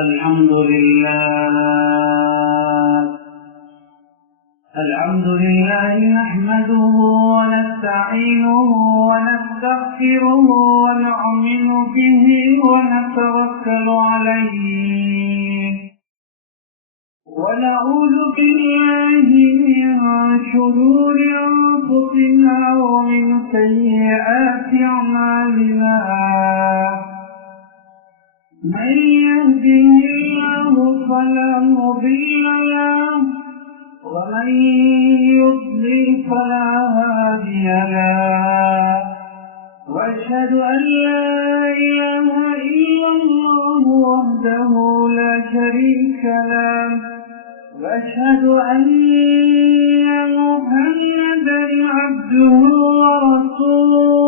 الحمد لله نحمده ونستعينه ونستغفره ونؤمن به ونتوكل عليه ونعوذ بالله من شرور أنفسنا ومن سيئات أعمالنا من يهده الله فلا مضل له ومن يضلل فلا هادي له وأشهد أن لا إله إلا الله وحده لا شريك له وأشهد أن محمدا عبده ورسوله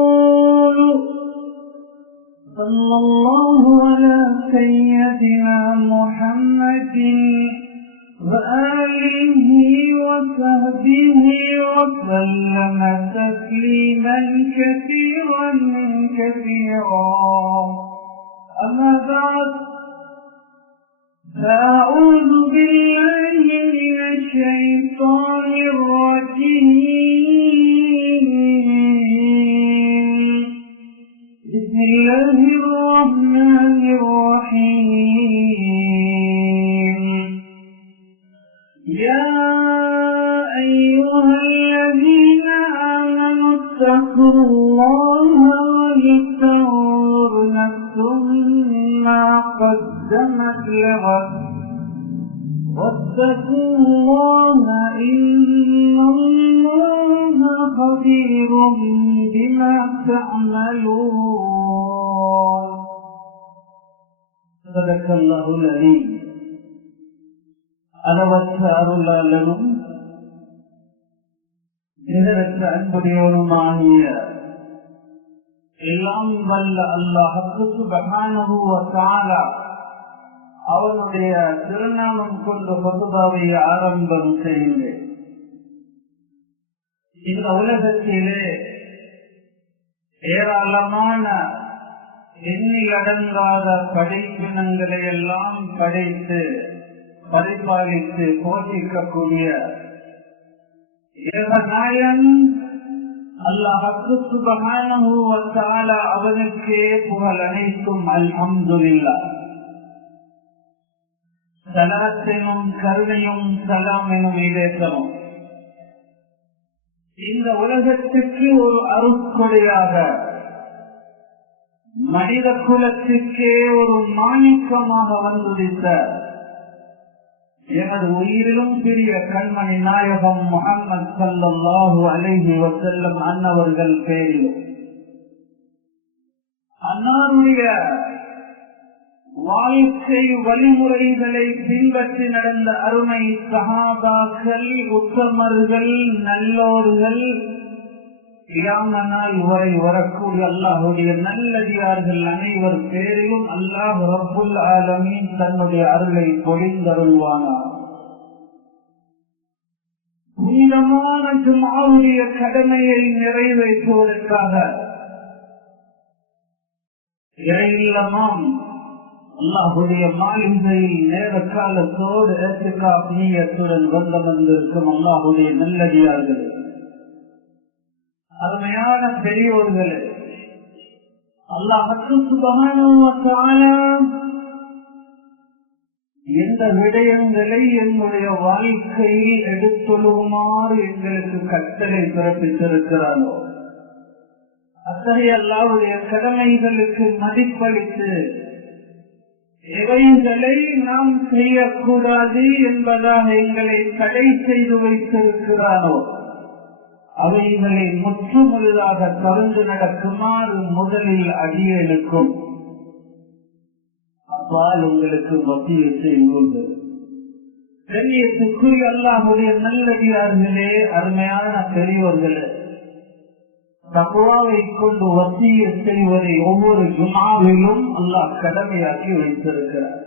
صلى الله على سيدنا محمد وآله وصحبه وسلم تسليما كثيرا أما بعد فأعوذ بالله من الشيطان الرجيم بسم الله الرحمن الرحيم يا أيها الذين آمنوا اتقوا الله ولتنظر نفس ما قدمت لغد واتقوا الله إن الله خبير بما تعملون صدق الله العظيم. அளவற்ற அருளாளரும் நிகரற்ற அன்புடையவனுமாகிய எல்லாம் வல்ல அல்லாஹ் சுப்ஹானஹு வ தஆலா அவனுடைய திருநாமம் கொண்டு பதுவாவை ஆரம்பம் செய்தேன். இந்த உலகத்திலே ஏராளமான எண்ணிலடங்காத படைப்பினங்களை எல்லாம் படைத்து பரிபாலித்து போஷிக்கக்கூடிய ஏகநாயன் அல்லாஹ் சுப்ஹானஹு வ தஆலா அவனுக்கே புகழ் அனைத்தும். அல்ஹம்துலில்லாஹ். ஸலாத்தினும் கருணையும் சலாம் எனும் இதேசமும் இந்த உலகத்துக்கு ஒரு அருட்கொடையாக மனித குலத்திற்கே ஒரு மாணிக்கமாக வந்துடித்த எனது உயிரிலும் பெரிய கண்மணி நாயகம் முஹம்மது ஸல்லல்லாஹு அலைஹி வஸல்லம் அன்னவர்கள் பேரிலும் அன்னாருடைய வாழ்க்கை வழிமுறைகளை பின்பற்றி நடந்த அருமை சஹாபாக்கள், உத்தமர்கள், நல்லோர்கள், கியாமத் நாள் வரை வரக்கூடிய அல்லாஹுடைய நல்லடியார்கள் அனைவர் பேரிலும் அல்லாஹ் ரப்புல் ஆலமீன் தன்னுடைய அருளை பொழிந்தருள்வானார். புனிதமான ஜும்ஆவுடைய கடமையை நிறைவேற்றுவதற்காக இறையில்லமாம் அல்லாஹுடைய மாளிகையில் நேர காலத்தோடு இஅ்திகாஃப் நிய்யத்துடன் வந்திருக்கும் அல்லாஹுடைய நல்லடியார்களே, அருமையான பெரியோர்களே, அல்லாஹ் சுப்ஹானஹு வ தஆலா எந்த விடயங்களை என்னுடைய வாழ்க்கையில் எடுத்துள்ளுமாறு எங்களுக்கு கட்டளை பிறப்பித்திருக்கிறாரோ அத்தகைய அல்லாஹ்வுடைய கடமைகளுக்கு மதிப்பளித்து எவைகளை நாம் செய்யக்கூடாது என்பதாக எங்களை தடை செய்து வைத்திருக்கிறாரோ அவைகளை முற்றுமுழுதாக தவிர்த்து நடக்குமாறு முதலில் அடியேனுக்கும் அப்பால் உங்களுக்கு மத்திய செய்வது. கண்ணியத்துக்குரிய அல்லாஹ்வுடைய நல்லடியார்களே, அருமையான பெரியோர்களே, தக்வாவை கொண்டு வசியத் செய்வதை ஒவ்வொரு ஜும்ஆவிலும் அல்லாஹ் கடமையாக்கி வைத்திருக்கிறார்.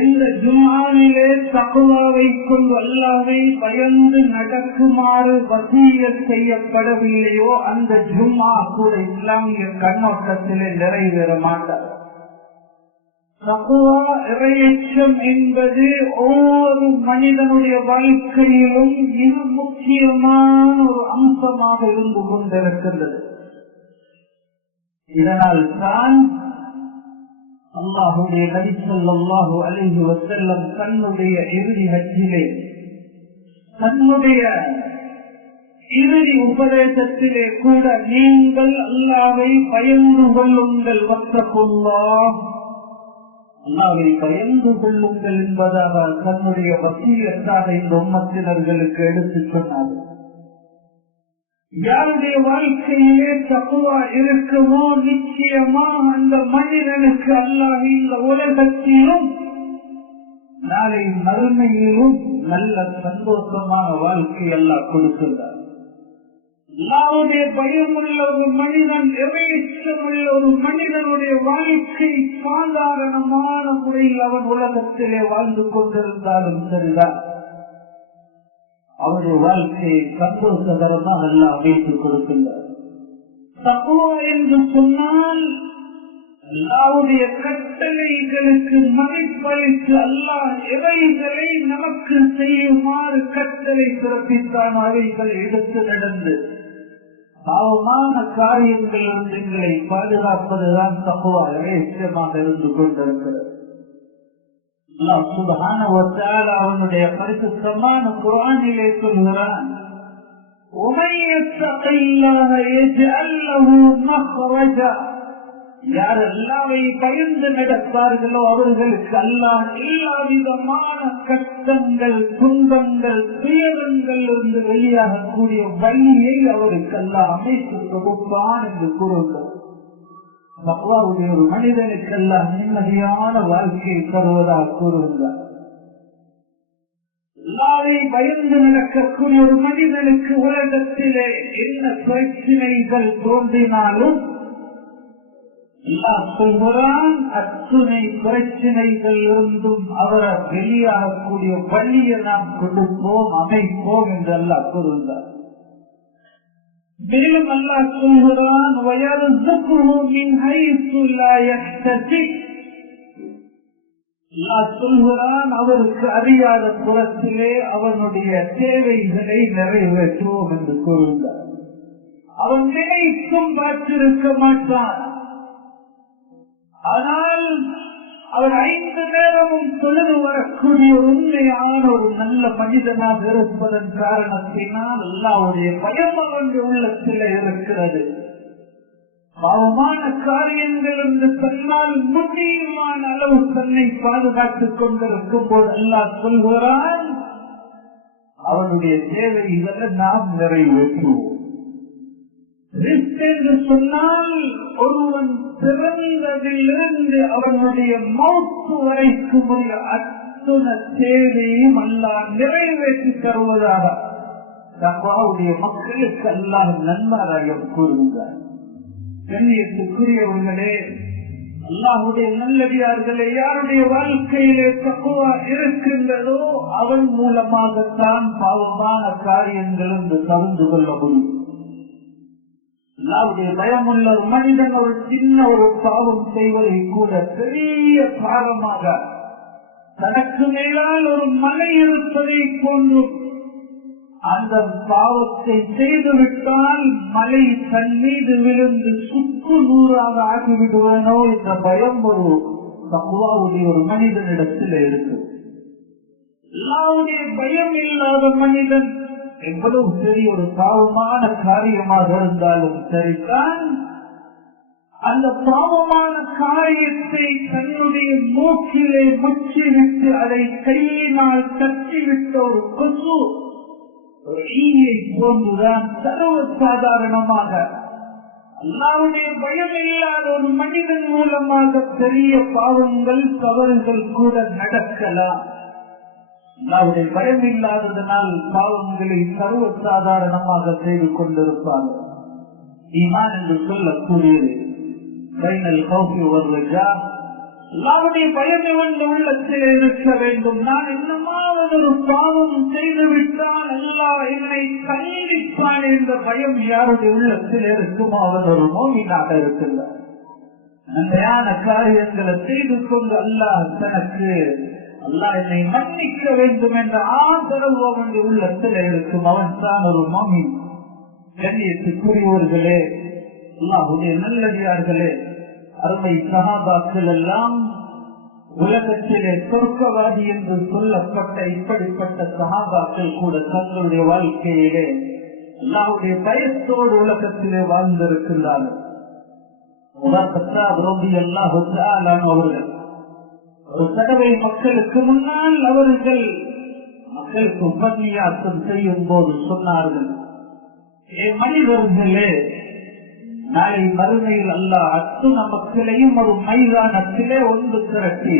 எந்த ஜும்ஆவிலே தக்வாவை கொண்டு அல்லாஹ்வை பயந்து நடக்குமாறு வசியத் செய்யப்படவில்லையோ அந்த ஜும்ஆ கூட இஸ்லாமிய கண்ணோட்டத்திலே நிறைவேற மாட்டார். தக்வா இறையச்சம் என்பது ஒவ்வொரு மனிதனுடைய வாழ்க்கையிலும் மிக முக்கியமான ஒரு அம்சமாக இருந்து கொண்டிருக்கின்றது. இதனால் தான் அல்லாஹுடைய நபி ஸல்லல்லாஹு அலைஹி வஸல்லம் தன்னுடைய இறுதி ஹஜ்ஜிலே, தன்னுடைய இறுதி உபதேசத்திலே கூட நீங்கள் அல்லாஹ்வை பயந்து கொள்ளுங்கள், வத்தகுல்லாஹ், அல்லாஹ்வை பயந்து கொள்ளுங்கள் என்பதாக தன்னுடைய வசியத்தாக இந்த உம்மத்தினர்களுக்கு எடுத்துச் சொன்னார்கள். யாருடைய வாழ்க்கையிலே தக்வா இருக்குமோ நிச்சயமா அந்த மனிதனுக்கு அல்லாஹ் இந்த உலகத்திலும் நாளை மறுமையிலும் நல்ல சந்தோஷமான வாழ்க்கை அல்லாஹ் கொடுக்கிறார். அல்லாஹ்வுடைய பயமுள்ள ஒரு மனிதன், இறையச்சமுள்ள ஒரு மனிதனுடைய வாழ்க்கை சாதாரணமான முறையில் அவன் உலகத்திலே வாழ்ந்து கொண்டிருந்தாலும் சரிதான், அவருடைய வாழ்க்கையை சந்தோஷகரமாக அல்லாஹ் அமைத்துக் கொடுக்கின்றார். தக்வா என்று சொன்னால் அல்லாஹ்வுடைய கட்டளைகளுக்கு மதிப்பளித்து அல்லாஹ் எவைகளை நமக்கு செய்யுமாறு கட்டளை பிறப்பித்தான் அவைகளை எடுத்து நடந்து பாவமான காரியங்களிலிருந்து எங்களை பாதுகாப்பதுதான் தக்வா இறையச்சமாக இருந்து கொண்டிருக்கிறது. அல்லாஹ் சுப்ஹானஹு வ தஆலா அவனுடைய பரிசுத்தமான குர்ஆனிலே சொல்கிறான், وَمَن يَتَّقِ اللَّهَ يَجْعَل لَّهُ مَخْرَجًا, யார் அல்லாஹ்வை பயந்து நடப்பார்களோ அவர்களுக்கு அல்லாஹ் எல்லா விதமான கஷ்டங்கள், துன்பங்கள், துயரங்கள் இருந்து வெளியாகக்கூடிய வழியை அவருக்கு அல்லாஹ் அமைத்து கொடுப்பான் என்று கூறுகிறார். தக்வாவுடைய ஒரு மனிதனுக்கு அல்லாஹ் நிம்மதியான வாழ்க்கையை தருவதாக கூறுகின்றார். அல்லாஹ்வை பயந்து நடக்கக்கூடிய ஒரு மனிதனுக்கு உலகத்திலே என்ன பிரச்சனைகள் தோன்றினாலும் அல்லாஹ் சொல்கிறான், அத்துணை பிரச்சனைகள் இருந்தும் அவரை வெளியாகக்கூடிய வழியை நாம் கொடுப்போம், அமைப்போம் என்று அல்லாஹ் கூறுகின்றார். மேலும் அல்லாஹ் சொல்கிறான், وَيَرْزُقْهُ مِنْ حَيْثُ لَا يَحْتَسِبُ, அல்லாஹ் சொல்கிறான் அவருக்கு அறியாத புறத்திலே அவனுடைய தேவைகளை நிறைவேற்றுவோம் என்று கூறுகிறார். அவன் நினைத்தும் பார்த்திருக்க மாட்டான், ஆனால் அவர் 5 நேரமும் தொழுது வரக்கூடிய உண்மையான ஒரு நல்ல மனிதனாக இருப்பதன் காரணத்தினால் அல்லாஹ்வுடைய பயம் அவனுடைய உள்ளத்திலே இருக்கிறது. பாவமான காரியங்கள் என்று தன்னால் முடியுமான அளவு தன்னை பாதுகாத்துக் கொண்டிருக்கும் போது அல்லாஹ் சொல்கிறான், அவனுடைய தேவைகளை நாம் நிறைவேற்றுவோம். என்று சொன்னால் ஒருவன் பிறந்ததிலிருந்து அவனுடைய மௌத்து வரைக்கும் அத்துணை தேவையும் அல்லாஹ் நிறைவேற்றி தருவதாக தக்வாவுடைய மக்களுக்கு அல்லாஹ் நன்மாராயம் கூறுகிறார். கண்ணியத்துக்குரியவர்களே, அல்லாஹ்வுடைய நல்லடியார்களே, யாருடைய வாழ்க்கையிலே தக்வா இருக்கின்றதோ அவன் மூலமாகத்தான் பாவமான காரியங்கள் என்று தவிர்த்து கொள்ள முடியும். அல்லாஹ்வுடைய பயமுள்ள ஒரு மனிதன் ஒரு சின்ன ஒரு பாவம் செய்வதை கூட பெரிய பாவமாக, தனக்கு மேலால் ஒரு மலை இருப்பதை போன்று அந்த பாவத்தை செய்துவிட்டால் மலை தன் மீது விழுந்து சுக்கு நூறாக ஆகிவிடுவேனோ என்ற பயம் ஒரு தக்வாவுடைய ஒரு மனிதனிடத்தில் இருக்கு. அல்லாஹ்வுடைய பயம் இல்லாத மனிதன் எவ்வளவு பெரிய ஒரு பாவமான காரியமாக இருந்தாலும் சரிதான், அந்த பாவமான காரியத்தை தன்னுடைய மூக்கிலே முச்சிவிட்டு அதை கையினால் தட்டிவிட்ட ஒரு கொசு, ஒரு ஈயை போன்றுதான் சர்வ சாதாரணமாக அல்லாஹ்வுடைய பயம் இல்லாத ஒரு மனிதன் மூலமாக பெரிய பாவங்கள் தவறுகள் கூட நடக்கலாம். அல்லாஹ்வுடைய பயம் இல்லாததனால் பாவங்களை சர்வ சாதாரணமாக செய்து கொண்டிருப்பார்கள். ஈமான் என்று சொல்லக்கூடியது பைனல் கௌஃபி வல் ரஜா, அல்லாஹ்வுடைய பயம் என்ற உள்ளத்தில் இருக்க வேண்டும். நான் என்னமாவது ஒரு பாவம் செய்துவிட்டால் அல்லாஹ் என்னை கண்டிப்பான் என்ற பயம் யாருடைய உள்ளத்தில் இருக்குமோ அவன் ஒரு மோமினாக இருக்கின்றார். நன்மையான காரியங்களை செய்து கொண்டு அல்லாஹ் தனக்கு என்னை மன்னிக்க வேண்டும் என்ற ஆதரவு அவனுடைய உள்ளத்தில் இருக்கும். அவன் தான் ஒரு முஃமின். கண்ணியத்துக்குரியவர்களே, அல்லாஹ்வுடைய நல்லடியார்களே, அருமை சஹாபாக்கள் எல்லாம் உலகத்திலே சொர்க்கவாதி என்று சொல்லப்பட்ட இப்படிப்பட்ட சஹாபாக்கள் கூட தங்களுடைய வாழ்க்கையிலே அல்லாஹ்வுடைய பயத்தோடு உலகத்திலே வாழ்ந்திருக்கின்றார்கள். அவர்கள் ஒரு தடவை மக்களுக்கு முன்னால் அவர்கள் மக்களுக்கு உபன்யாசம் செய்யும் போது சொன்னார்கள், மனிதர்களே, நாளை மறுமையில் அல்லாஹ் அத்துண மக்களையும் ஒரு மைதானத்திலே ஒன்று திரட்டி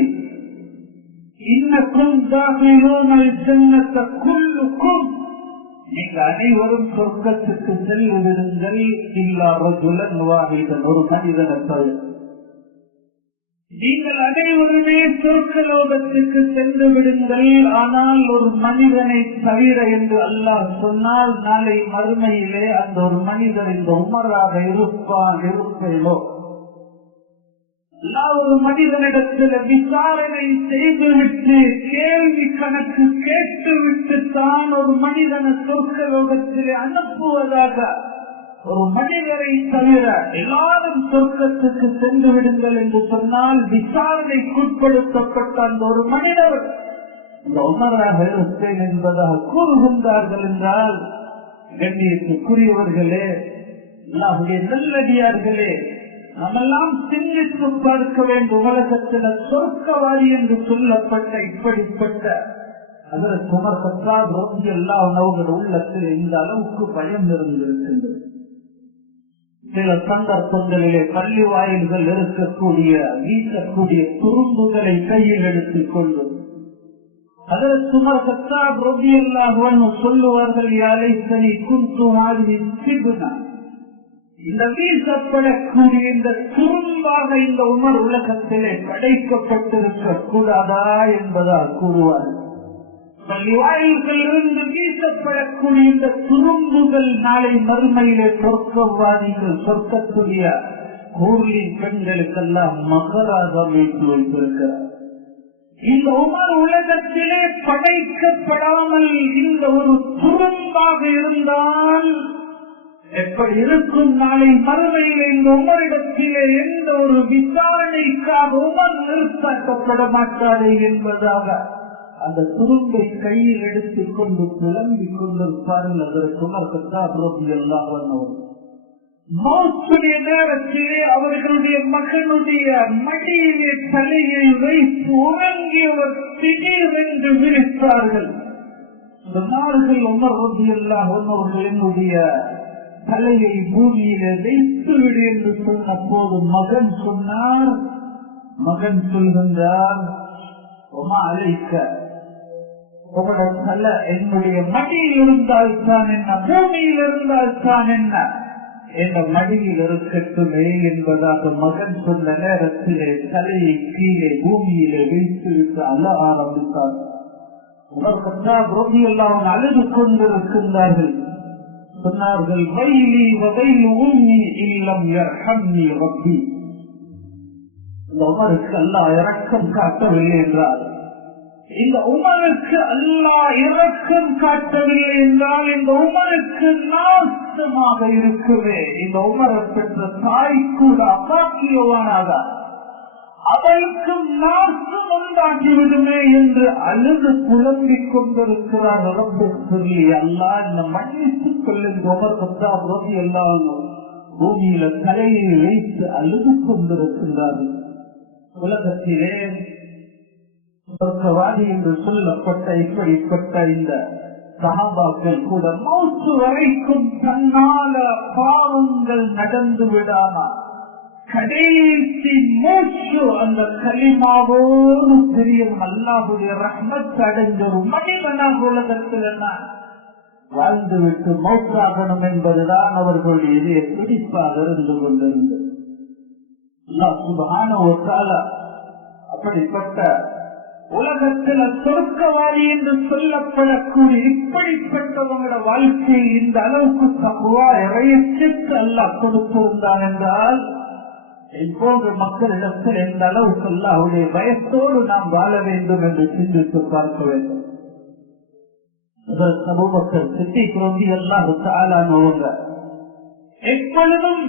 இன்னக்கும் தாகிலூனல் ஜன்னத குல்லுக்கும், நீங்க அனைவரும் சொர்க்கத்துக்கு செல்லுவிடுங்கள், இல்லா ரஜுலன் வாஹிதன், ஒரு மனிதனை தவிர. நீங்கள் அனைவருமே சொர்க்கலோகத்துக்கு சென்று விடுங்கள், ஆனால் ஒரு மனிதனை தவிர என்று அல்லாஹ் சொன்னால், நாளை மறுமையிலே அந்த ஒரு மனிதர் இந்த உமராக இருப்பேனோ, அல்லாஹ் ஒரு மனிதனிடத்தில் விசாரணை செய்துவிட்டு கேள்வி கணக்கு கேட்டுவிட்டு தான் ஒரு மனிதனை சொர்க்கலோகத்திலே அனுப்புவதாக, ஒரு மனிதரை தவிர எல்லாரும் சொர்க்கத்துக்கு சென்று விடுங்கள் என்று சொன்னால், விசாரணைக்குட்படுத்தப்பட்ட அந்த ஒரு மனிதர் இந்த உமராக இருப்பேன் என்பதாக கூறுகின்றார்கள் என்றால், கண்ணியத்துக்குரியவர்களே, அல்லாஹ்வுடைய நல்லடியார்களே, நம்மெல்லாம் சிந்தித்து பார்க்க வேண்டும். உலகத்தில் சொர்க்கவாதி என்று சொல்லப்பட்ட இப்படிப்பட்ட அதற்கு உமர் கத்தாப் ரலியல்லாஹு அன்ஹு உள்ளத்தில் இந்த அளவுக்கு பயம் இருந்திருக்கின்றது. சில சந்தர்ப்பங்களிலே பள்ளி வாயில்கள் இருக்கக்கூடிய வீசக்கூடிய துரும்புகளை கையில் எடுத்துக் கொண்டு அதற்கு உமர் கத்தாப் ரலியல்லாஹு அன்ஹு சொல்லுவார்கள், யா லைத்தனி குன்து ஹாதிஹி சிப்னா, இந்த வீசப்படக்கூடிய இந்த துரும்பாக இந்த உமர் உலகத்திலே படைக்கப்பட்டிருக்க கூடாதா என்பதால் கூறுவார்கள். பள்ளிவாயில்களிலிருந்து வீசப்படக்கூடிய இந்த துரும்புகள் நாளை மறுமையிலே சொர்க்கவாதிகள் சொர்க்கக்கூடிய ஊர்லின் பெண்களுக்கெல்லாம் மகராக வைத்து வைத்திருக்கிறார். இந்த உமர் உலகத்திலே படைக்கப்படாமல் இந்த ஒரு துரும்பாக இருந்தால் எப்படி இருக்கும்? நாளை மறுமையிலே இந்த உமரிடத்திலே எந்த ஒரு விசாரணைக்காக உமர் நிறுத்தப்பட மாட்டாரே என்பதாக அந்த துரும்பை கையில் எடுத்துக் கொண்டு புலம்பிக் கொண்டிருப்பார்கள். அதற்கு உமர் கத்தாப் ரலியல்லாஹு அன்ஹு மௌத்துடைய நேரத்திலே அவர்களுடைய மகனுடைய மடியிலே தலையை வைத்து உறங்கியவர் திடீரென்று விழித்தார்கள். சொன்னார்கள், உமர் ரலியல்லாஹு அன்ஹு அவர்கள் என்னுடைய தலையை பூமியிலே வைத்து விடு என்று சொன்ன போது மகன் சொன்னார், மகன் சொல்கின்றார், உமா அழைக்க உங்களுடைய தலை என்னுடைய மடியில் இருந்தால் தான் என்ன, பூமியில் இருந்தால் தான் என்ன, என்ற மடியில் இருக்கட்டுமே என்பதாக மகன் சொன்ன நேரத்திலே தலையை கீழே பூமியிலே வைத்து விட்டு அழ ஆரம்பித்தார். உமர் கத்தாப் ரலியல்லாஹு அன்ஹு அழுது கொண்டிருக்கின்றார்கள். சொன்னார்கள், வைலி வவைலு உம்மி இல்லம் யர்ஹம்னி ரப்பி. இந்த உமருக்கு அல்லாஹ் இரக்கம் காட்டவில்லை என்றால், இந்த உமருக்கு அல்லாஹ் இரக்கம் காட்டவில்லை என்றால் இந்த உமருக்கு நாசமாக இருக்குமே. இந்த உமரை பெற்ற தாய் கூட அபாக்கியவானாக அவளுக்கு நாசம் உண்டாகிவிடுமே என்று அழுது புலம்பிக் கொண்டிருக்கிறார். சொல்லி அல்லாஹ் இந்த மன்னித்துக் கொள்ளுங்க. உமர் கத்தாப் ரலியல்லாஹு அன்ஹு பூமியில தலையை வைத்து அழுது கொண்டிருக்கிறார்கள். உலகத்திலே சொர்க்கவாதி என்று சொல்லப்பட்ட இப்படிப்பட்ட இந்த சஹாபாக்கள் கூட மௌத்து வரைக்கும் தன்னால பாவங்கள் நடந்து விடாமல் கடைசி மூச்சு அந்த கலிமாவோடு தெரியும் அல்லாஹ்வுடைய ரஹ்மத் அடைந்த ஒரு மனிதனாக உலகத்தில் வாழ்ந்துவிட்டு மௌத்தாகணும் என்பதுதான் அவர்களுடைய இதய பிடிப்பாக இருந்து கொண்டிருந்தது. அல்லாஹ் சுப்ஹானஹு வ தஆலா அப்படிப்பட்ட உலகத்தில் சொர்க்கவாதி என்று சொல்லப்படக்கூடிய இப்படிப்பட்டவங்களோட வாழ்க்கையில் இந்த அளவுக்கு தக்குவா இறையச்சத்து அல்லாஹ் கொடுத்திருந்தான் என்றால் இப்போது மக்களிடத்தில் எந்த அளவுக்கு அவருடைய பயத்தோடு நாம் வாழ வேண்டும் என்று சிந்தித்து பார்க்க வேண்டும். அபூபக்கர் சித்திக் ரலியல்லாஹு தஆலா அன்ஹு எப்பொழுதும்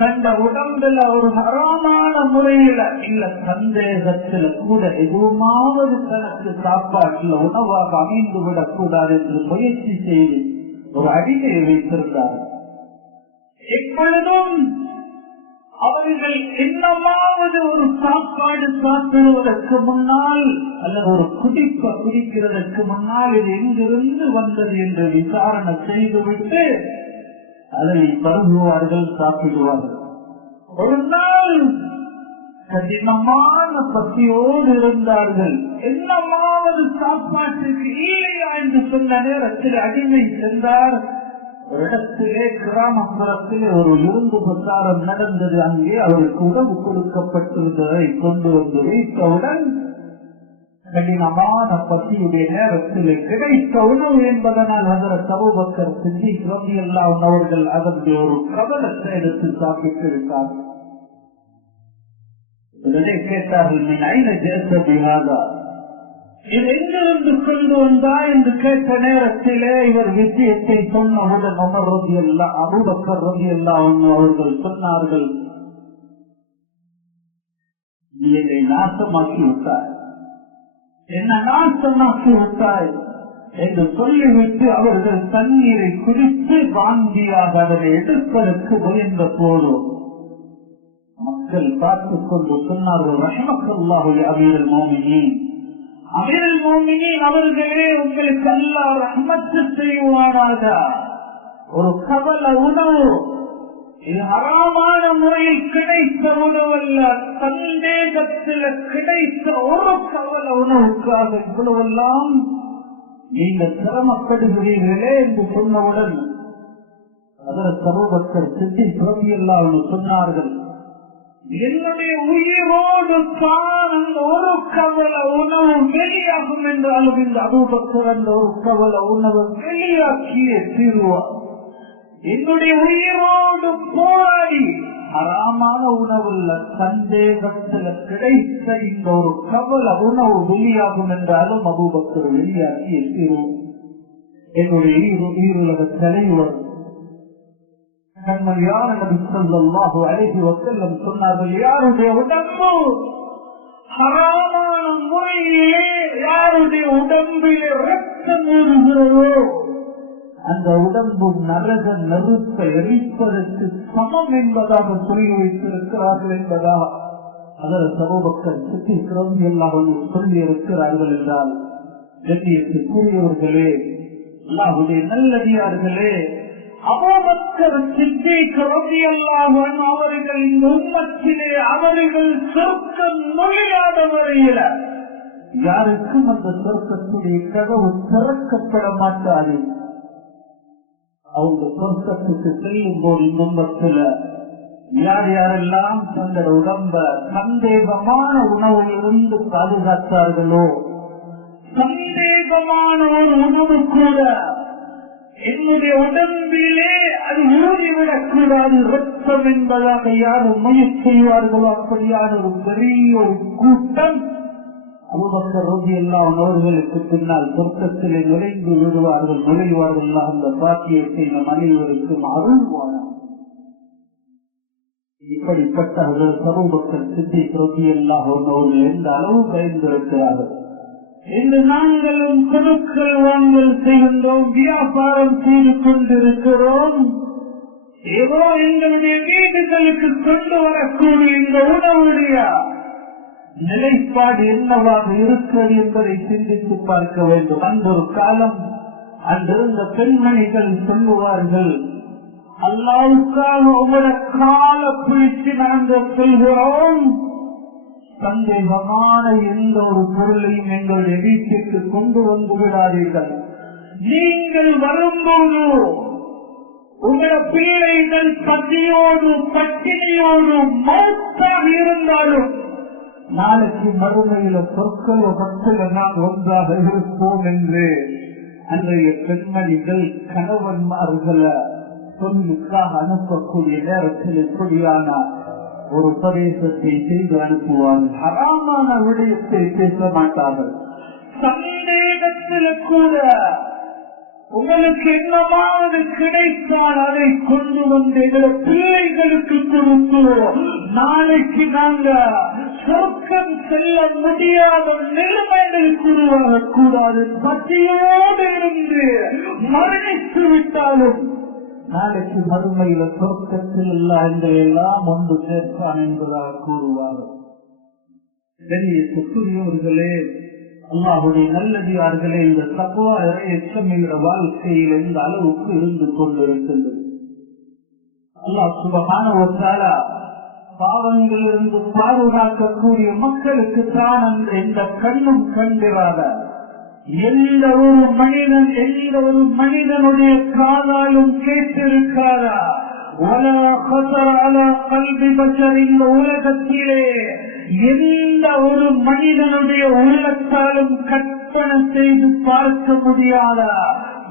தந்த உடம்புல ஒரு ஹராமான முறையில இல்ல சந்தேகத்தில் கூட எதுவுமாவது தனக்கு சாப்பாட்டுல உணவாக அமைந்து விடக்கூடாது என்று முயற்சி செய்து ஒரு அடிமையை வைத்திருந்தார். எப்பொழுதும் அவர்கள் என்னமாவது ஒரு சாப்பாடு சாப்பிடுவதற்கு முன்னால் அல்லது ஒரு குடிக்கிறதற்கு முன்னால் இது எங்கிருந்து வந்தது என்று விசாரணை செய்துவிட்டு அதை பருகுவார்கள், சாப்பிடுவார்கள். ஒரு நாள் கடினமான பசியோடு இருந்தார்கள். என்னமாவது சாப்பாட்டுக்கு இல்லையா என்று சொன்ன நேரத்தில் அடிமை சென்றார். ஒரு இடத்திலே கிராமப்புறத்திலே ஒரு விருந்து பிரச்சாரம் நடந்தது. அங்கே அவருக்கு உணவு கொடுக்கப்பட்டிருந்ததை கொண்டு வந்து வைத்தவுடன் கடினமான பசியுடைய நேரத்தில் கிடைத்த உணவு என்பதனால் ஹஜ்ரத் அபூபக்கர் சித்திக் ரலியல்லாஹு அன்ஹு அவர்கள் அதனுடைய ஒரு பிரபலத்தை எடுத்து சாப்பிட்டிருக்கார். உடனே கேட்டார்கள், நீ ஐன ஜேசபிஹாதா, இது எங்கிருந்து கொண்டு வந்தா என்று கேட்ட நேரத்திலே இவர் விஷயத்தை சொன்னவுடன் உமர் ரலியல்லாஹு அபூபக்கர் ரலியல்லாஹு அன்ஹு அவர்கள் சொன்னார்கள், நீ என்னை நாசமாக்கி விட்டாய், என்ன நாசமாக்கி விட்டாய் என்று சொல்லிவிட்டு அவர்கள் தண்ணீரை குடித்து வாந்தியாக அதனை எடுப்பதற்கு முயன்ற போது மக்கள் பார்த்துக் கொண்டு சொன்னார்கள், ரஹ்மத்துல்லாஹி அமீருல் மோமினீன், அமீருல் மோமினீன் அவர்களே, உங்களுக்கு அல்லாஹ் ரஹ்மத்து செய்வாராக. ஒரு கவல உணவு, இது ஹராமான முறையில் கிடைத்த உணவல்ல, சந்தேகத்தில் கிடைத்த ஒரு கவல உணவுக்காக இவ்வளவெல்லாம் நீங்கள் சிரமப்படுகிறீர்களே என்று சொன்னவுடன் ஹஜ்ரத் அபூபக்கர் சித்திக் ரலியல்லாஹு அன்ஹு சொன்னார்கள், என்னுடைய உயிரோடு தான் அந்த ஒரு கவல உணவு வெளியாகும் என்றாலும் இந்த அபூபக்கர் அந்த ஒரு கவல உணவு வெளியாக்கியே தீருவார். என்னுடைய உயிரோடு போராடி ஹராமான உணவுள்ள சந்தேகத்தில் கிடைத்த இந்த ஒரு கவல உணவு வெளியாகும் என்றாலும் அபூபக்கர் வெளியாக்கியே தீருவார். என்னுடைய உயிருலக தலைவர் சொன்னார்கள், யாருடைய உடம்பு ஹராமான முறையிலே யாருடைய உடம்பிலே ரத்தம் ஊறுகிறதோ அந்த உடம்பு நரக நெருப்பை எரிப்பதற்கு சமம் என்பதாக சொல்லி வைத்திருக்கிறார்கள் என்பதாக ஹஜ்ரத் அபூபக்கர் சித்திக் ரலியல்லாஹு அன்ஹு சொல்லி இருக்கிறார்கள் என்றால், கண்ணியத்திற்குரியவர்களே, அல்லாஹ்வுடைய நல்லடியார்களே, அபூபக்கர் சித்திக் ரலியல்லாஹு அன்ஹு அவர்கள் இந்த உம்மத்திலே அவர்கள் சொர்க்கம் நுழையாத வரையில யாருக்கும் அந்த சொர்க்கத்துடைய கதவு திறக்கப்பட மாட்டாது. அவங்க சொர்க்கத்துக்கு செல்லும் போது இந்த உம்மத்தில யார் யாரெல்லாம் தங்கள் உடம்ப சந்தேகமான உணவிலிருந்து பாதுகாத்தார்களோ, சந்தேகமான ஒரு உணவு கூட என்னுடைய உடம்பிலே அது ஊறிவிடக் கூடாது, ரத்தம் என்பதாக யார் முயற்சி செய்வார்களோ அப்படியான ஒரு பெரிய ஒரு கூட்டம் அபூபக்கர் ரலியல்லாஹு அன்ஹு அவர்களுக்கு பின்னால் சொர்க்கத்திலே நுழைவார்கள். அந்த பாக்கியத்தை நம் அனைவருக்கும் அருள்வானார். இப்படிப்பட்ட அபூபக்கர் சித்திக் ரலியல்லாஹு அன்ஹு அவர்கள் எந்த அளவு பயந்திருக்கிறார்கள். இன்று நாங்களும் கொடுக்கல் வாங்கல் செய்கின்றோம், வியாபாரம் செய்து கொண்டிருக்கிறோம். ஏதோ எங்களுடைய வீடுகளுக்கு கொண்டு வரக்கூடிய இந்த உணவுடைய நிலைப்பாடு என்னவாக இருக்கிறது என்பதை சிந்தித்து பார்க்க வேண்டும். அந்த ஒரு காலம் அங்கிருந்த பெண்மணிகள் சொல்லுவார்கள், அல்லாஹ்வுக்காக உங்களோட கால பிடித்து நாங்கள் சொல்கிறோம், சந்தேகமான எந்த ஒரு பொருளையும் எங்களுடைய வீட்டுக்கு கொண்டு வந்து விடாதீர்கள். நீங்கள் வரும்போது உங்களோட பிள்ளைகள் பசியோடு பட்டினியோடு மௌத்தாக இருந்தாலும் நாளைக்கு மறுமையில சொற்களோ பத்தில நாம் ஒன்றாக இருப்போம் என்று அன்றைய பெண்மணிகள் கணவன்மார்களை சொல்லுக்காக அனுப்பக்கூடிய நேரத்தில் எப்படியான ஒரு உபதேசத்தை செய்து அனுப்புவார்கள். ஹராமான விடயத்தை பேச மாட்டார்கள். சந்தேகத்தில் கூட உங்களுக்கு என்னவாவது கிடைத்தால் அதை கொண்டு வந்து எங்களை பிள்ளைகளுக்கு கொடுக்கிறோம். நாளைக்கு நாங்க சொர்க்கம் செல்ல முடியாத நிலைமைகளுக்கு உருவாகக்கூடாது. பசியோடு இருந்து மரணித்து விட்டாலும் நாளைக்கு மறுமையில சொர்க்கத்தில் எல்லாம் ஒன்று சேர்த்தான் என்பதாக கூறுவார்கள். கண்ணியத்துக்குரியவர்களே, அல்லாஹ்வுடைய நல்லடியார்களே, இந்த தக்வா எச்சம் என்ற வாழ்க்கையில் எந்த அளவுக்கு இருந்து கொண்டிருக்கின்றது. அல்லாஹ் சுப்ஹானஹு வ தஆலா பாவங்களிலிருந்து பாதுகாக்கக்கூடிய மக்களுக்கு தான் எந்த கண்ணும் கண்டிராத, எந்த ஒரு மனிதனுடைய காதாலும் கேட்டிருக்காரா, இந்த உலகத்திலே எந்த ஒரு மனிதனுடைய உள்ளத்தாலும் கற்பனை செய்து பார்க்க முடியாத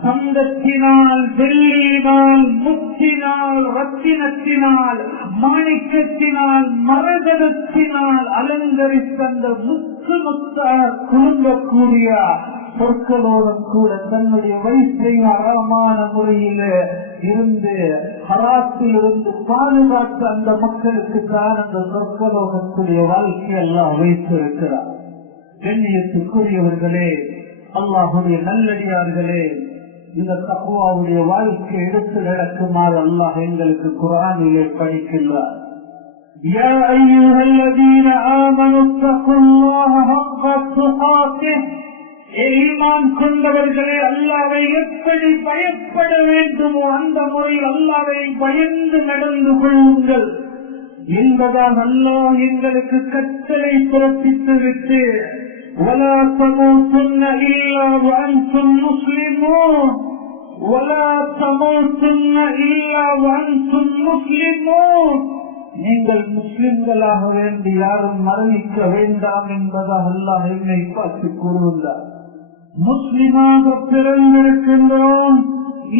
தங்கத்தினால், வெள்ளியினால், முத்தினால், ரத்தினத்தினால், மாணிக்கத்தினால், மரகதத்தினால் அலங்கரித்த முத்து முத்தாக குழுங்கக்கூடிய சொற்களோடும் கூட தன்னுடைய வயசை அறமான முறையில இருந்து ஹராத்தில் இருந்து பாதுகாத்த அந்த மக்களுக்கு தான் அந்த சொற்களோகத்துடைய வாழ்க்கை எல்லாம் வைத்திருக்கிறார். கண்ணியத்துக்குரியவர்களே, அல்லாஹுடைய நல்லடியார்களே, இந்த தக்வாவுடைய வாழ்க்கை எடுத்து நடக்குமாறு அல்லாஹ் எங்களுக்கு குர்ஆனிலே படிக்கின்றார். யா அய்யுஹல்லதீன ஆமனு தக்குல்லாஹ ஹக்க துகாத்திஹ், ஈமான் கொண்டவர்களே, அல்லாஹ்வை எப்படி பயப்பட வேண்டுமோ அந்த முறையில் அல்லாஹ்வை பயந்து நடந்து கொள்ளுங்கள் என்பதால் அல்லாஹ் எங்களுக்கு கட்டளை பிறப்பித்து விட்டு ولا تموتن إلا وأنتم مسلمون ولا تموتن إلا وأنتم مسلمون, நீங்கள் முஸ்லிம்களாக வேண்டி யாரும் மரணிக்க வேண்டாம் என்பதாக அல்லாஹ் என்னை பார்த்து கூறுகிறார். முஸ்லிமாக பிறந்திருக்கின்றோம்.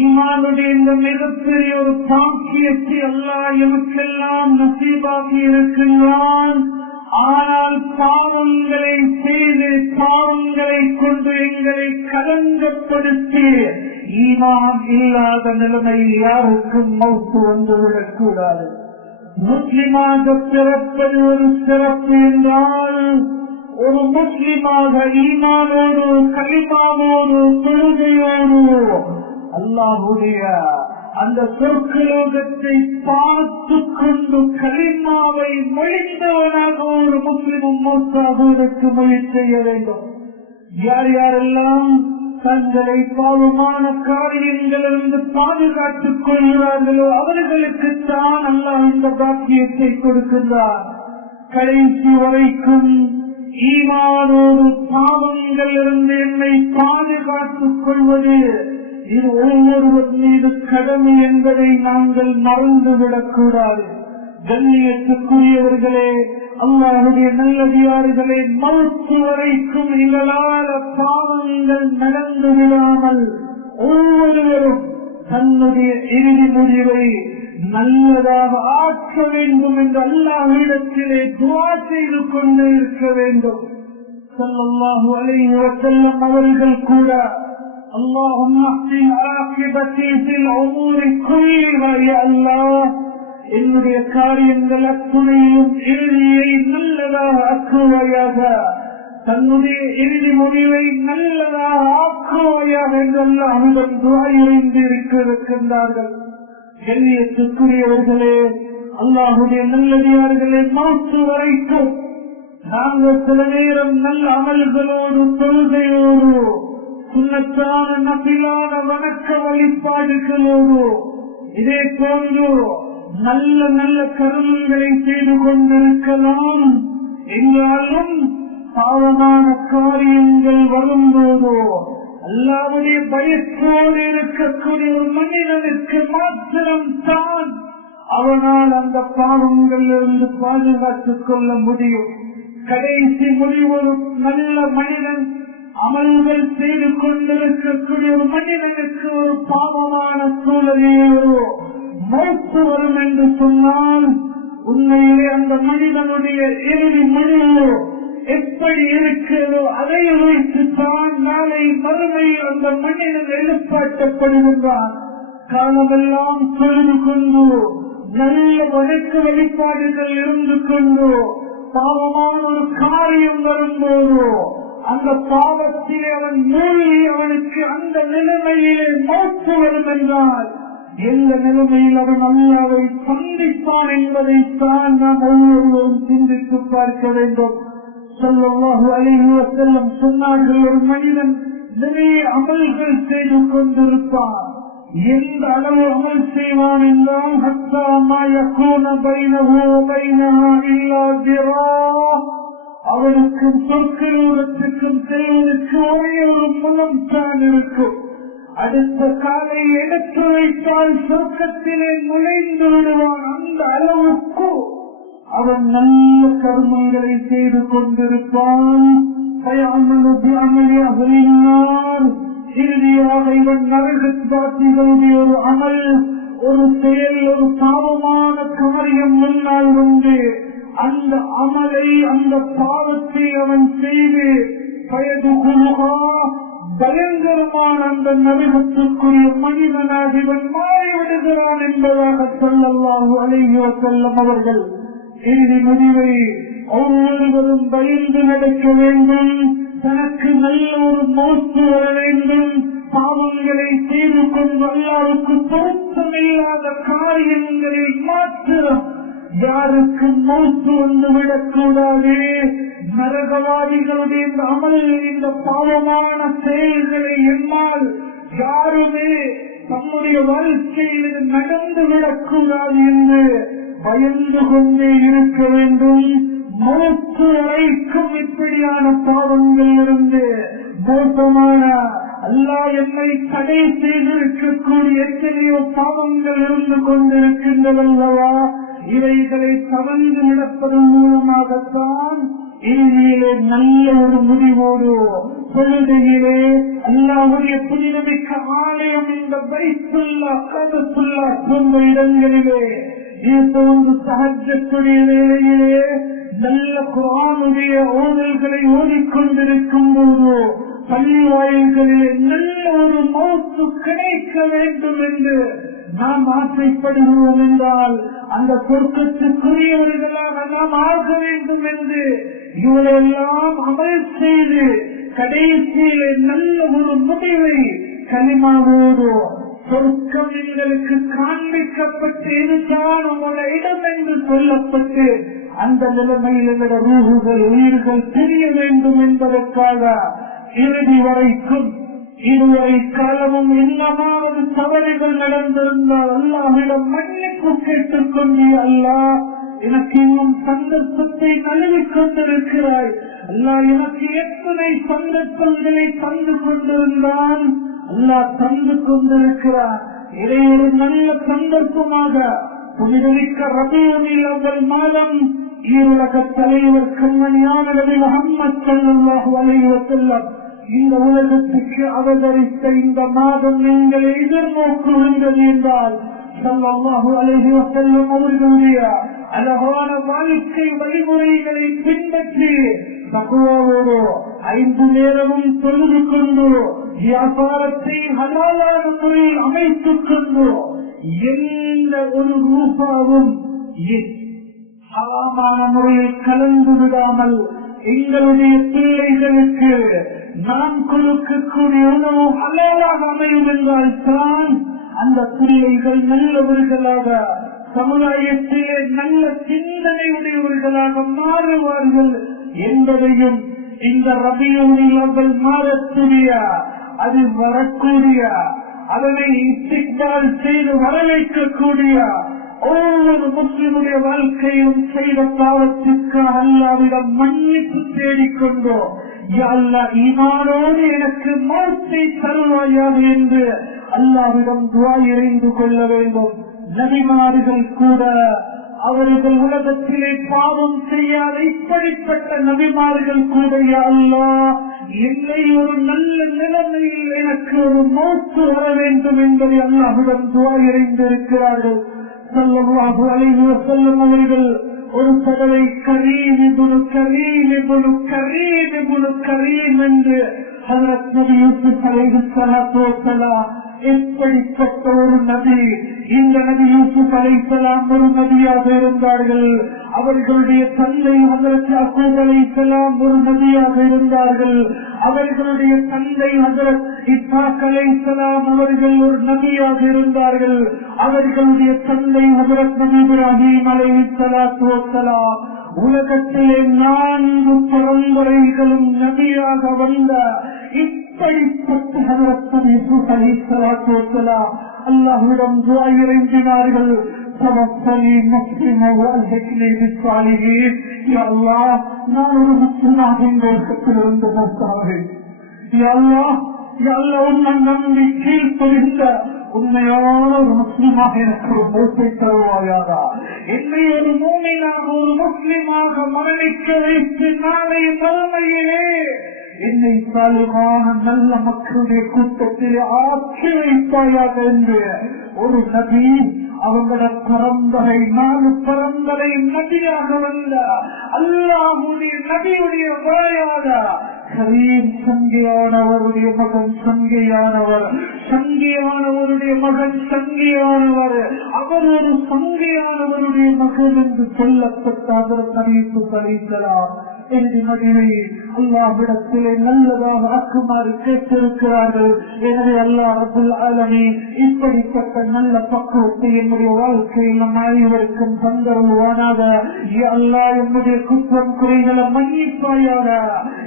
ஈமானுடைய இந்த மிகப்பெரிய ஒரு பாக்கியத்தை அல்லாஹ் எமக்கெல்லாம் நசீபாக்கி இருக்கின்றான். ஆனால் பாவங்களை செய்து பாவங்களை கொண்டு எங்களை கலங்கப்படுத்தி ஈமான் இல்லாத நிலைமையில் யாருக்கும் மௌத்து வந்துவிடக் கூடாது. முஸ்லிமாக பிறப்பது ஒரு சிறப்பு என்றால், ஒரு முஸ்லிமாக ஈமானோடு, கலிமாவோடு, தொழுகையோடு அல்லாஹ்வுடைய அந்த சொற்கலோகத்தை பார்த்து கொண்டு கலிமாவை மொழிந்தவனாக ஒரு முஸ்லிமும் மௌத்தாகுவதற்கு முயற்சி செய்ய வேண்டும். யார் யாரெல்லாம் தங்களை பாவமான காரியங்களிலிருந்து பாதுகாத்துக் கொள்கிறார்களோ அவர்களுக்குத்தான் அல்லாஹ் இந்த பாக்கியத்தை கொடுக்கின்றார். கடைசி வரைக்கும் ஈமானோடு பாவங்கள் இருந்து என்னை பாதுகாத்துக் கொள்வது இது ஒவ்வொருவர் மீது கடமை என்பதை நாங்கள் மறந்துவிடக் கூடாது. கண்ணியத்துக்குரியவர்களே, அல்லாஹ்வுடைய நல்லடியார்களே, மௌத்து வரைக்கும் எங்களால் பாவங்கள் நடந்து விடாமல் ஒவ்வொருவரும் தன்னுடைய இறுதி முடிவை நல்லதாக ஆக்க வேண்டும் என்று அல்லாஹ்விடத்திலே துஆ செய்து கொண்டு இருக்க வேண்டும். ஸல்லல்லாஹு அலைஹி வஸல்லம் அவர்கள் கூட اللهم احسن عاقبتي في الامور كلها يا الله, என்னுடைய காரியங்கள் அத்துணையும் இறுதியை நல்லதாக ஆக்குவாயாக, தன்னுடைய இறுதி முடிவை நல்லதாக ஆக்குவாயாக என்று அல்லாஹ்விடம் துஆ செய்து இருக்கின்றார்கள். கண்ணியத்துக்குரியவர்களே, அல்லாஹ்வுடைய நல்லடியார்களே, மௌத்து வரைக்கும் நாங்கள் சில நேரம் நல்ல அமல்களோடு, தொழுகையோடு, சுன்னத்தான நபிலான வணக்க வழிபாடுகளோடு, இதே போன்று நல்ல நல்ல கர்மங்களை செய்து கொண்டிருக்கலாம். எங்காலும் பாவமான காரியங்கள் வரும்போதோ அல்லாஹ்வுடைய பயத்தோடு இருக்கக்கூடிய ஒரு மனிதனுக்கு மாத்திரம் தான் அவனால் அந்த பாவங்களிலிருந்து பாதுகாத்துக் கொள்ள முடியும். கடைசி முடிவு நல்ல மனிதன் அமல்கள் செய்து கொண்டிருக்கக்கூடிய ஒரு மனிதனுக்கு ஒரு பாவமான சூழலில் ஒரு மௌத்து வரும் என்று சொன்னால் உண்மையிலே அந்த மனிதனுடைய இறுதி முடிவு எப்படி இருக்கிறதோ அதை வைத்துத்தான் நாளை மறுமையில் அந்த மனிதன் எழுப்பாட்டப்படுகின்றான். காலமெல்லாம் தொழுது கொண்டு நல்ல வழக்க வழிபாடுகள் இருந்து கொண்டு பாவமான ஒரு காரியம் வரும்போது அந்த பாவத்திலே அவன் மூழ்கி அவனுக்கு அந்த நிலைமையிலே மௌத்து வரும் என்றால் எந்த நிலைமையில் அவன் அல்லாஹ்வை சந்திப்பான் என்பதைத்தான் நாம் ஒவ்வொருவரும் சிந்தித்து பார்க்க வேண்டும். ஸல்லல்லாஹு அலைஹி வஸல்லம் சொன்னார்கள், ஒரு மனிதன் நிறைய அமல்கள் செய்து கொண்டிருப்பான். எந்த அளவு அமல் செய்வான் என்றால் ஹத்தா மா யகூன பைனஹு வ பைனஹா இல்லா திராஹ், அவனுக்கு சொற்களூரத்துக்கும் செல்வதற்கு ஒரே ஒரு முலம் தான் இருக்கும். அடுத்த காலை எடுத்து வைத்தால் சொர்க்கத்திலே நுழைந்து விடுவான். அந்த அளவுக்கு அவன் நல்ல கர்மங்களை செய்து கொண்டிருப்பான். இறுதியாக இவன் நரகவாசிகளுடைய ஒரு அமல், ஒரு செயல், ஒரு பாவமான காரியம் முன்னால் வந்து அந்த அமலை அந்த பாவத்தை அவன் செய்து வயது குழுகா பயங்கரமான அந்த நரகத்திற்குரிய மனிதனாக இவன் மாறிவிடுகிறான் என்பதாக ஸல்லல்லாஹு அலைஹி வஸல்லம் அவர்கள் இறுதி முடிவை ஒவ்வொருவரும் பயந்து நடக்க வேண்டும். தனக்கு நல்ல ஒரு மௌத்து வர வேண்டும். பாவங்களை செய்து கொண்டு அல்லாஹ்வுக்கு பொருத்தமில்லாத காரியங்களில் மாத்திரம் யாருக்கு மௌத்து வந்து விடக்கூடாது. நரகவாதிகளுடைய இந்த அமல், இந்த பாவமான செயல்களை என்னால் யாருமே தம்முடைய வாழ்க்கையில் இது நடந்து விடக்கூடாது என்று பயந்து கொண்டே இருக்க வேண்டும். மௌத்து வரைக்கும் இப்படியான பாவங்கள் இருந்து மோசமான அல்லாஹ் என்னை தடை செய்திருக்கக்கூடிய எத்தனையோ பாவங்கள் இருந்து கொண்டிருக்கின்றதல்லவா, இவைகளை தவந்து நடப்பதன் மூலமாகத்தான் இறுதியிலே நல்ல ஒரு முடிவோடு தொழுகையிலே அல்லாஹ்வுடைய புனிதமிக்க ஆலயம் இந்த பைத்துல்லா கஅபத்துல்லா போன்ற இடங்களிலே இதுபோன்று தஹஜ்ஜுடைய வேளையிலே நல்ல குர்ஆனுடைய ஓதல்களை ஓதிக்கொண்டிருக்கும் போது பள்ளி வாயில்களிலே நல்ல ஒரு மௌத்து கிடைக்க வேண்டும் என்று நாம் ஆசைப்படுகிறோம் என்றால் அந்த சொர்க்கத்துக்குரியவர்களாக நாம் ஆக வேண்டும் என்று இவரெல்லாம் அமல் செய்து கடைசியிலே நல்ல ஒரு முடிவை கலிமாவோடு சொர்க்கம் எங்களுக்கு காண்பிக்கப்பட்டு இதுதான் உங்களுடைய இடம் என்று சொல்லப்பட்டு அந்த நிலைமையில் எங்களுடைய ரூஹுகள் உயிர்கள் தெரிய வேண்டும் என்பதற்காக இறுதி வரைக்கும் இதுவரை காலமும் என்னமாவது தவறுகள் நடந்திருந்தால் அல்லாஹ்விடம் மன்னிப்பு கேட்டுக் கொண்டே, அல்லாஹ் எனக்கு இன்னும் சந்தர்ப்பத்தை நழுவிக் கொண்டிருக்கிறாய், அல்லாஹ் எனக்கு எத்தனை சந்தர்ப்பங்களை தந்து கொண்டிருந்தான், அல்லாஹ் தந்து கொண்டிருக்கிறார். இதை ஒரு நல்ல சந்தர்ப்பமாக புனிதமிக்க ரபியுல் அவ்வல் மாதம் ஈருலக தலைவர் கண்மணியான நபி முஹம்மது ஸல்லல்லாஹு அலைஹி வஸல்லம் இந்த உலகத்துக்கு அவதரித்த இந்த மாதம் நீங்கள் எதிர்நோக்குகின்றது என்றால் ஸல்லல்லாஹு அலைஹி வஸல்லம் அவர்களுடைய அழகான வாழ்க்கை வழிமுறைகளை பின்பற்றி தக்வாவோடு 5 நேரமும் தொழுது கொண்டு வியாபாரத்தை ஹலாலான முறையில் அமைத்துக் கொண்டு எந்த ஒரு ரூபாவும் ஹராமான முறையில் கலந்து விடாமல் எங்களுடைய பிள்ளைகளுக்கு நாம் கொடுக்கக்கூடிய உணவு ஹலாலாக அமையும் என்றால் தான் அந்த பிள்ளைகள் நல்லவர்களாக சமுதாயத்திலே நல்ல சிந்தனை உடையவர்களாக மாறுவார்கள் என்பதையும் இந்த ரபியுல் அவ்வல் மாதத்துடைய அது வரக்கூடிய அதனை இஸ்திக்பால் செய்து வரவேற்கக்கூடிய ஒவ்வொரு முஸ்லிமுடைய வாழ்க்கையிலும் செய்த பாவத்திற்கு அல்லாஹ்விடம் மன்னிப்பு தேடிக்கொண்டோ, யா அல்லாஹ் ஈமானோடு எனக்கு மௌத்தை தருவாயாக என்று அல்லாஹ்விடம் துஆ இறைந்து கொள்ள வேண்டும். நபிமார்கள் கூட அவர்கள் உலகத்திலே பாவம் செய்யாத இப்படிப்பட்ட நபிமார்கள் கூட யா அல்லாஹ் என்னை ஒரு நல்ல நிலைமையில் எனக்கு ஒரு மௌத்து வர வேண்டும் என்பதை அல்லாஹ்விடம் துஆ இறைந்திருக்கிறார்கள். ஸல்லல்லாஹு அலைஹி வஸல்லம் அவர்கள் ஒரு தடவை கரீம் இப்னு கரீம் இப்னு கரீம் இப்னு கரீம் என்று ஹஜ்ரத் நபி யூசுப் அலைஹிஸ்ஸலாத்து வஸ்ஸலாம் எப்படிப்பட்ட ஒரு நபி. இந்த நபி யூசுப் அலைஹிஸ்ஸலாம் ஒரு நபியாக இருந்தார்கள். அவர்களுடைய தந்தை ஹஜ்ரத் யாக்கூப் அலைஹிஸ்ஸலாம் ஒரு நபியாக இருந்தார்கள். அவர்களுடைய தந்தை ஹஜ்ரத் இஸ்ஹாக் அலைஹிஸ்ஸலாம் அவர்கள் ஒரு நபியாக இருந்தார்கள். அவர்களுடைய தந்தை ஹஜ்ரத் நபி இப்ராஹீம் அலைஹிஸ்ஸலாத்து வஸ்ஸலாம் உலகத்திலே 4 பரம்பரைகளும் நபியாக வந்த இப்படிப்பட்ட ஹஜ்ரத் நபி யூசுப் அலைஹிஸ்ஸலாத்து வஸ்ஸலாம் அல்லாஹ்விடம் துஆ இறைஞ்சினார்கள். தவக்கலி முஸ்லிமா வஅல்ஹிக்னி பிஸ்ஸாலிஹீன். யா அல்லாஹ், நான் ஒரு முஸ்லிமாக இந்த உலகத்திலிருந்து மௌத்தாவேன். யா அல்லாஹ், யா அல்லாஹ், உன்னை நம்பி கீழ்ப்படிந்த உண்மையான ஒரு முஸ்லிமாக எனக்கு ஒரு மௌத்தை தருவாயாக. என்னை ஒரு மூமினாக ஒரு முஸ்லிமாக மரணிக்க வைத்து நாளை மறுமையிலே என்னை சாலிமான நல்ல மக்களுடைய கூட்டத்திலே ஆட்சி வைப்பாயாக என்று ஒரு நபி அவங்களோட பரம்பரை 4 பரம்பரை நபியாக வந்த அல்லாஹ்வுடைய நபியுடைய வாயாக கரீம் சங்கையானவருடைய மகன் சங்கையானவர், சங்கையானவருடைய மகன் சங்கையானவர், அவர் ஒரு சங்கையானவருடைய மகன் என்று சொல்லப்பட்ட ஹஜ்ரத் நபி யூசுப் அலைஹிஸ்ஸலாம் எனது மகனை அல்லாஹ்விடத்திலே நல்லதாக ஆக்குமாறு கேட்டிருக்கிறார்கள். எனவே அல்லாஹ் ரப்பல் ஆலமீன் இப்படிப்பட்ட நல்ல பக்குவத்தை என்னுடைய வாழ்க்கையில் நம் அனைவருக்கும் தந்தருள்வானாக. யா அல்லாஹ், என்னுடைய குற்றம் குறைகளை மன்னிப்பாயாக.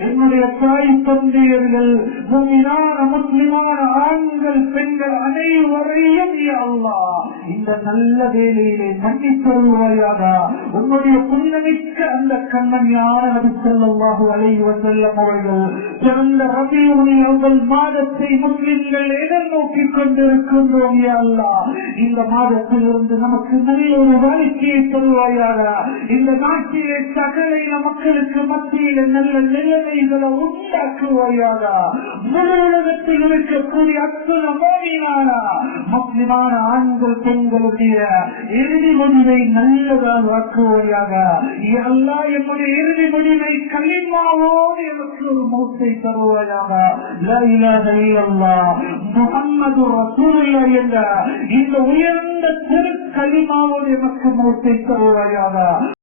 என்னுடைய தாய் தந்தையர்கள் முஃமினான முஸ்லிமான ஆண்கள் பெண்கள் அனைவரையும் யா அல்லாஹ் இந்த நல்ல வேளையிலே மன்னித்தருள்வாயாக. உன்னுடைய புனிதமிக்க அந்த கண்மணியான நபி ஸல்லல்லாஹு அலைஹி வஸல்லம் அவர்கள் பிறந்த ரபீஉல் அவ்வல் மாதத்தை முஸ்லிம்கள் எதிர்நோக்கிக் கொண்டிருக்கின்றோம். யா அல்லாஹ், இந்த மாதத்திலிருந்து நமக்கு நல்ல ஒரு வாழ்க்கையை தருவாயாக. இந்த நாட்டிலே சகல மக்களுக்கு மத்தியில நல்ல நிலைமைகளை உண்டாக்குவாயாக. முழு உலகத்தில் இருக்கக்கூடிய அத்தனை மூமினான முஸ்லிமான ஆண்கள் பெண்களுடைய இறுதி முடிவை நல்லதாக ஆக்குவாயாக. யா அல்லாஹ், என்னுடைய இறுதி முடிவை கலிமாவோடு எனக்கு ஒரு மௌத்தை தருவாயாக. லா இலாஹ இல்லல்லாஹ் முஹம்மது ரசூலுல்லாஹ் என்ற இந்த உயர்ந்த திரு கலிமாவோடு எனக்கு மௌத்தை தருவாயாக.